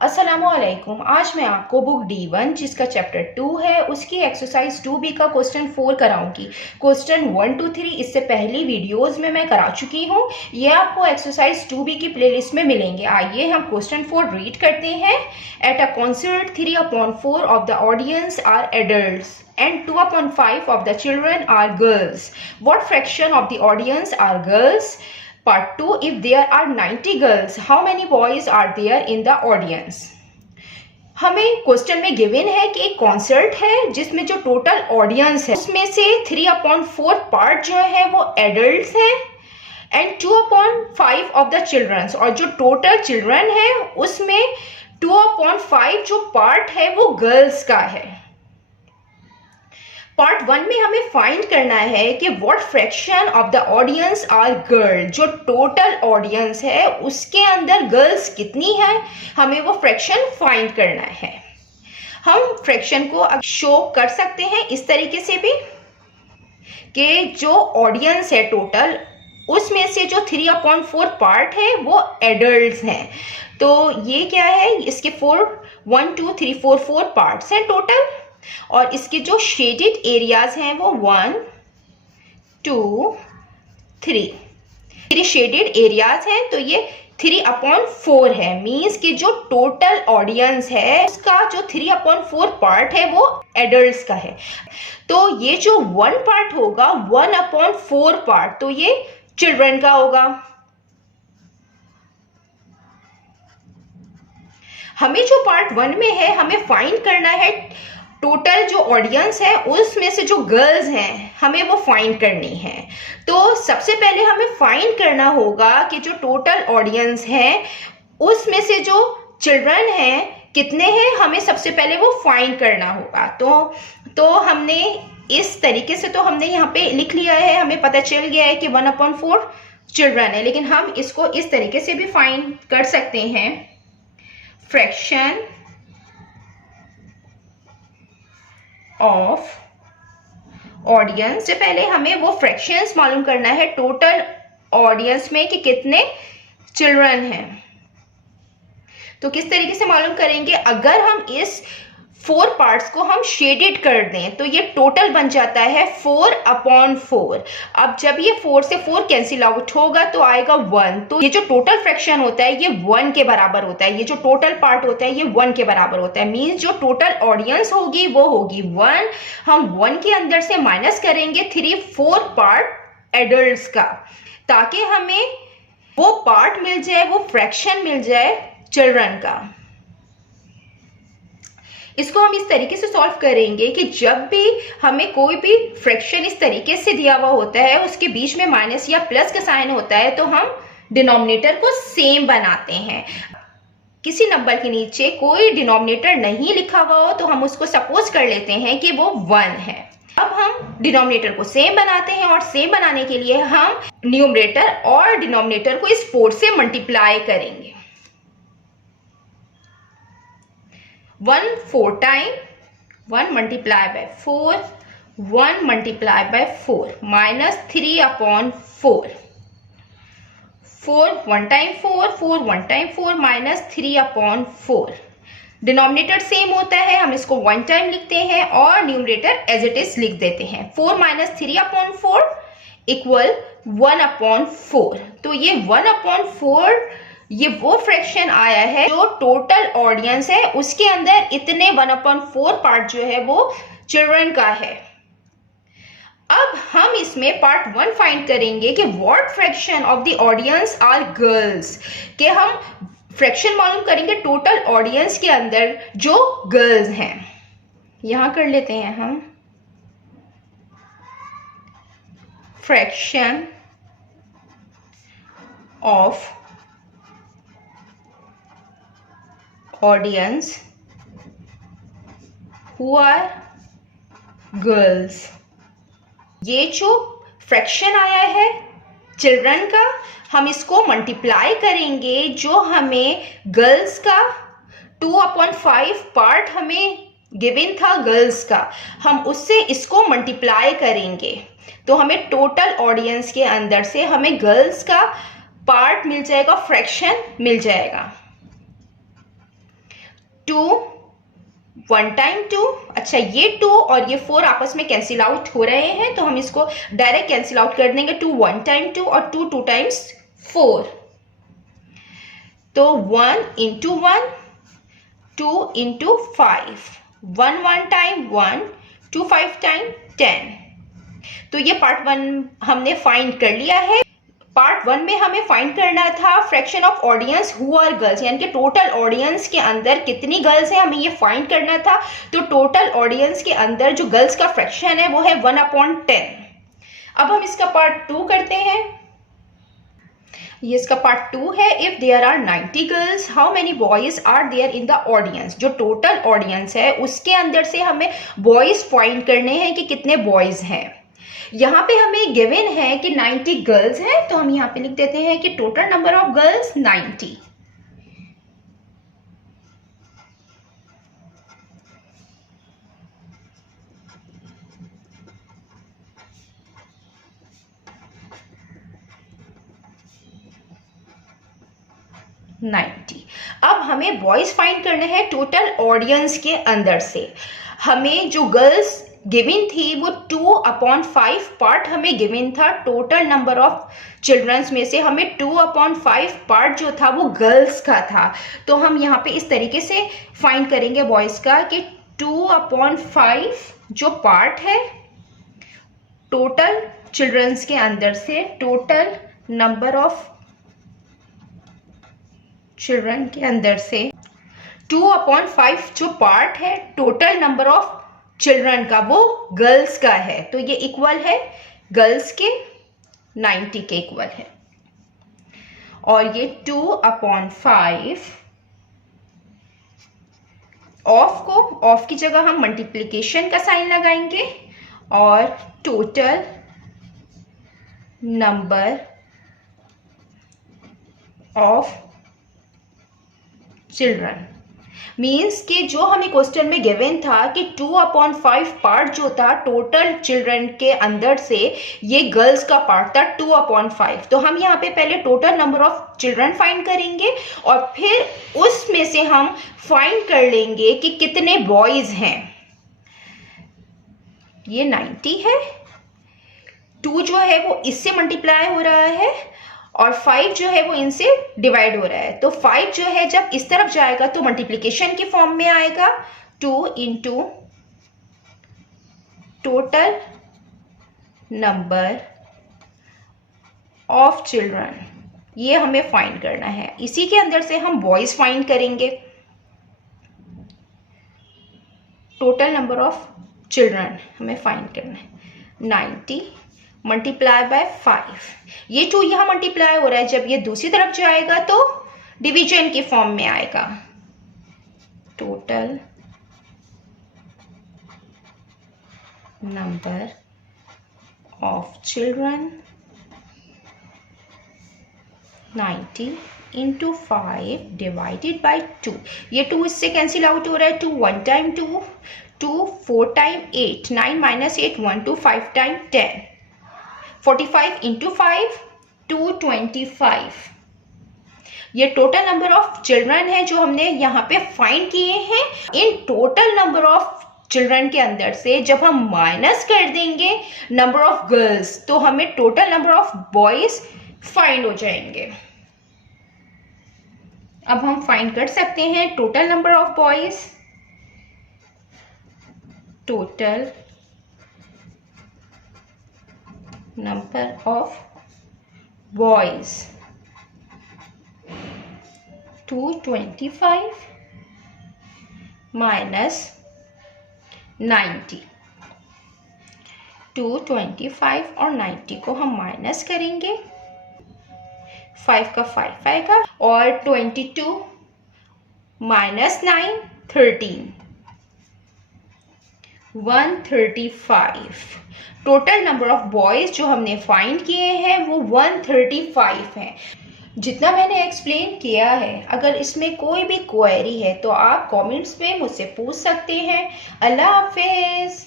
अस्सलामुअलैकुम। आज मैं आपको बुक D1 जिसका चैप्टर 2 है उसकी एक्सरसाइज 2B का क्वेश्चन 4 कराऊंगी। क्वेश्चन 1 2 3 इससे पहली वीडियोस में मैं करा चुकी हूँ। ये आपको एक्सरसाइज 2B की प्लेलिस्ट में मिलेंगे। आइए हम क्वेश्चन 4 रीड करते हैं। At a concert 3/4 of the audience are adults and 2/5 of the children are girls. What fraction of the audience are girls? Part 2, if there are 90 girls, how many boys are there in the audience? हमें question में given है कि एक concert है जिसमें जो total audience है उसमें से 3/4 पार्ट जो है वो एडल्ट्स हैं एंड 2/5 ऑफ द चिल्ड्रंस, और जो टोटल चिल्ड्रन है उसमें 2/5 जो पार्ट है वो गर्ल्स का है। पार्ट 1 में हमें फाइंड करना है कि what fraction of the audience are girl. जो टोटल ऑडियंस है उसके अंदर गर्ल्स कितनी है, हमें वो फ्रैक्शन फाइंड करना है। हम फ्रैक्शन को अब शो कर सकते हैं इस तरीके से भी कि जो ऑडियंस है टोटल उसमें से जो 3/4 पार्ट है वो एडल्ट्स हैं। तो ये क्या है, इसके 1 2 3 4 पार्ट्स हैं टोटल, और इसके जो शेडेड एरियाज हैं वो 1 2 3 शेडेड एरियाज हैं। तो ये 3/4 है, मींस कि जो टोटल ऑडियंस है उसका जो 3/4 पार्ट है वो एडल्ट्स का है। तो ये जो 1 पार्ट होगा 1/4 पार्ट, तो ये चिल्ड्रन का होगा। हमें जो पार्ट 1 में है हमें फाइंड करना है टोटल जो ऑडियंस है उसमें से जो गर्ल्स हैं हमें वो फाइंड करनी है। तो सबसे पहले हमें फाइंड करना होगा कि जो टोटल ऑडियंस है उसमें से जो चिल्ड्रन हैं कितने हैं, हमें सबसे पहले वो फाइंड करना होगा। तो हमने इस तरीके से तो हमने यहाँ पे लिख लिया है, हमें पता चल गया है कि 1/4 चिल्ड्रन है, लेकिन हम इसको इस तरीके से भी फाइंड कर सकते हैं। फ्रैक्शन ऑफ ऑडियंस से पहले हमें वो फ्रैक्शंस मालूम करना है टोटल ऑडियंस में कि कितने चिल्ड्रन हैं। तो किस तरीके से मालूम करेंगे, अगर हम इस 4 पार्ट्स को हम शेडेड कर दें तो ये टोटल बन जाता है 4/4। अब जब ये 4 से 4 कैंसिल आउट होगा तो आएगा 1। तो ये जो टोटल फ्रैक्शन होता है ये 1 के बराबर होता है, ये जो टोटल पार्ट होता है ये 1 के बराबर होता है। मींस जो टोटल ऑडियंस होगी वो होगी 1। हम 1 के अंदर से माइनस करेंगे 3/4 पार्ट एडल्ट्स का, ताकि हमें वो पार्ट मिल जाए, वो फ्रैक्शन मिल जाए चिल्ड्रन का। इसको हम इस तरीके से सॉल्व करेंगे कि जब भी हमें कोई भी फ्रैक्शन इस तरीके से दिया हुआ होता है उसके बीच में माइनस या प्लस का साइन होता है तो हम डिनोमिनेटर को सेम बनाते हैं। किसी नंबर के नीचे कोई डिनोमिनेटर नहीं लिखा हुआ हो तो हम उसको सपोज कर लेते हैं कि वो 1 है। अब हम डिनोमिनेटर को सेम बनाते हैं, और सेम बनाने के लिए हम न्यूमरेटर और डिनोमिनेटर को इस 4 से मल्टीप्लाई करेंगे। 1 4 time 1 multiply by 4, 1 multiply by 4 minus 3/4। 4 1 time 4, 4 1 time 4 minus 3/4। Denominator same होता है, हम इसको 1 टाइम लिखते हैं और न्यूमरेटर एज इट इज लिख देते हैं। 4 माइनस 3/4 इक्वल 1/4। तो ये 1/4 ये वो फ्रैक्शन आया है जो टोटल ऑडियंस है उसके अंदर इतने 1/4 पार्ट जो है वो चिल्ड्रन का है। अब हम इसमें पार्ट 1 फाइंड करेंगे कि what fraction of the audience are girls, कि हम फ्रैक्शन मालूम करेंगे टोटल ऑडियंस के अंदर जो गर्ल्स हैं। यहां कर लेते हैं हम fraction of audience who are girls. ये जो फ्रैक्शन आया है चिल्ड्रन का, हम इसको मल्टीप्लाई करेंगे जो हमें गर्ल्स का 2/5 पार्ट हमें गिवन था गर्ल्स का, हम उससे इसको मल्टीप्लाई करेंगे तो हमें टोटल ऑडियंस के अंदर से हमें गर्ल्स का पार्ट मिल जाएगा, फ्रैक्शन मिल जाएगा। 2 1 टाइम 2। अच्छा, ये 2 और ये 4 आपस में कैंसिल आउट हो रहे हैं, तो हम इसको डायरेक्ट कैंसिल आउट कर देंगे। 2 1 टाइम 2 और 2 2 टाइम्स 4। तो 1 इंटू 1, 2 इंटू 5, 1 1 टाइम 1, 2 5 टाइम 10। तो ये पार्ट 1 हमने फाइंड कर लिया है। पार्ट 1 में हमें फाइंड करना था fraction of audience who are girls, यानी कि टोटल ऑडियंस के अंदर कितनी गर्ल्स हैं, हमें ये फाइंड करना था। तो टोटल ऑडियंस के अंदर जो गर्ल्स का फ्रैक्शन है वो है 1/10। अब हम इसका पार्ट 2 करते हैं। ये इसका पार्ट 2 है। If there are 90 girls, how many boys are there in the audience. जो टोटल ऑडियंस है उसके अंदर से हमें बॉयज फाइंड करने हैं कि कितने बॉयज हैं। यहाँ पे हमें गिवन है कि 90 गर्ल्स हैं, तो हम यहाँ पे लिख देते हैं कि टोटल नंबर ऑफ गर्ल्स 90। अब हमें बॉयज फाइंड करने हैं टोटल ऑडियंस के अंदर से। हमें जो गर्ल्स गिवन थी वो 2/5 पार्ट हमें गिवन था। टोटल नंबर ऑफ चिल्ड्रंस में से हमें 2/5 पार्ट जो था वो गर्ल्स का था। तो हम यहाँ पे इस तरीके से फाइंड करेंगे बॉयज का कि 2/5 जो पार्ट है टोटल चिल्ड्रंस के अंदर से, टोटल नंबर ऑफ चिल्ड्रन के अंदर से 2/5 जो पार्ट है टोटल नंबर ऑफ चिल्ड्रन का वो गर्ल्स का है। तो ये इक्वल है गर्ल्स के 90 के इक्वल है। और ये 2/5 ऑफ की जगह हम मल्टीप्लिकेशन का साइन लगाएंगे और total number of children means कि जो हमें क्वेश्चन में गिवन था कि 2/5 पार्ट जो था टोटल चिल्ड्रन के अंदर से ये गर्ल्स का पार्ट था 2/5। तो हम यहाँ पे पहले total number of children find करेंगे और फिर उसमें से हम फाइंड कर लेंगे कि कितने बॉयज हैं। ये 90 है, 2 जो है वो इससे मल्टीप्लाई हो रहा है और 5 जो है वो इनसे डिवाइड हो रहा है। तो 5 जो है जब इस तरफ जाएगा तो मल्टीप्लिकेशन के फॉर्म में आएगा। 2 into total number of children, ये हमें फाइंड करना है। इसी के अंदर से हम बॉयज फाइंड करेंगे। टोटल नंबर ऑफ चिल्ड्रन हमें फाइंड करना है। 90 मल्टीप्लाई बाय 5। ये 2 यहाँ मल्टीप्लाई हो रहा है, जब ये दूसरी तरफ जाएगा तो डिवीजन के फॉर्म में आएगा। Total number of children 90 into 5 divided by 2। ये 2 इससे कैंसिल आउट हो रहा है। 2 1 time 2, 2 4 time 8, 9 minus 8 1 2 5 time 10, 45 into 5 225। ये टोटल नंबर ऑफ चिल्ड्रन है जो हमने यहाँ पे फाइंड किए हैं। In total number of children के अंदर से जब हम माइनस कर देंगे नंबर ऑफ गर्ल्स तो हमें total number of boys find हो जाएंगे। अब हम फाइंड कर सकते हैं total number of boys. Total number of boys 225 minus 90। 225 और 90 को हम माइनस करेंगे, 5 का 5 आएगा और 22 minus 9 13, 135। Total number of boys जो हमने फाइंड किए हैं वो 135 हैं। जितना मैंने एक्सप्लेन किया है, अगर इसमें कोई भी क्वेरी है तो आप कमेंट्स में मुझसे पूछ सकते हैं। अल्लाह हाफिज़।